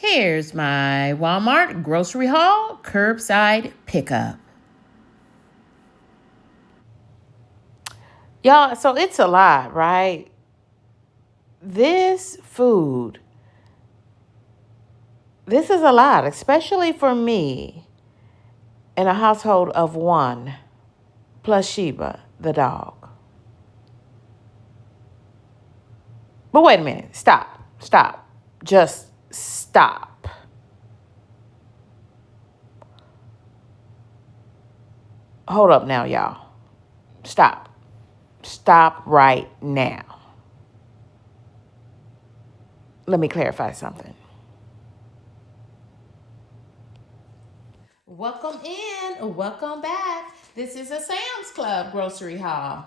Here's my Walmart grocery haul curbside pickup. Y'all, so it's a lot, right? This food, this is a lot, especially for me in a household of one, plus Sheba, the dog. But wait a minute. Stop. Just stop. Hold up now, y'all. Stop. Stop right now. Let me clarify something. Welcome in. Welcome back. This is a Sam's Club grocery haul.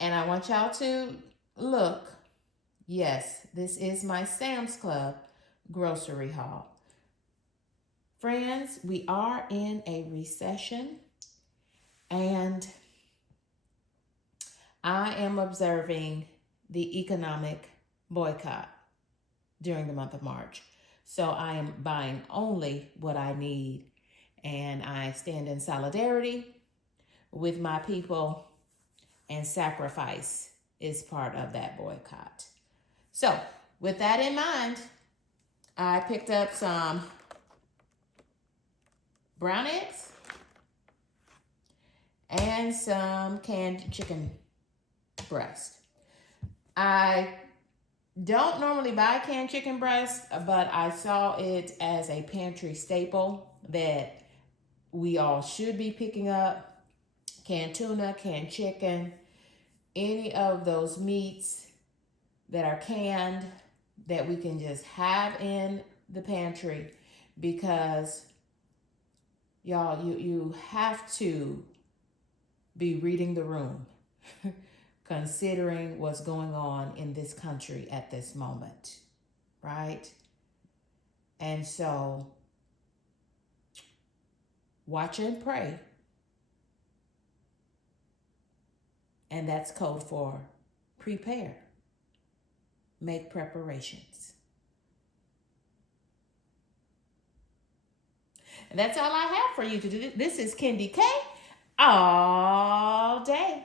And I want y'all to look. Yes, this is my Sam's Club grocery haul. Friends, we are in a recession, and I am observing the economic boycott during the month of March. So I am buying only what I need, and I stand in solidarity with my people, and sacrifice is part of that boycott. So, with that in mind, I picked up some brown eggs and some canned chicken breast. I don't normally buy canned chicken breast, but I saw it as a pantry staple that we all should be picking up. Canned tuna, canned chicken, any of those meats that are canned that we can just have in the pantry, because y'all, you have to be reading the room considering what's going on in this country at this moment, right? And so watch and pray, and that's code for prepare, make preparations. And that's all I have for you to do. This is Kendi K all day.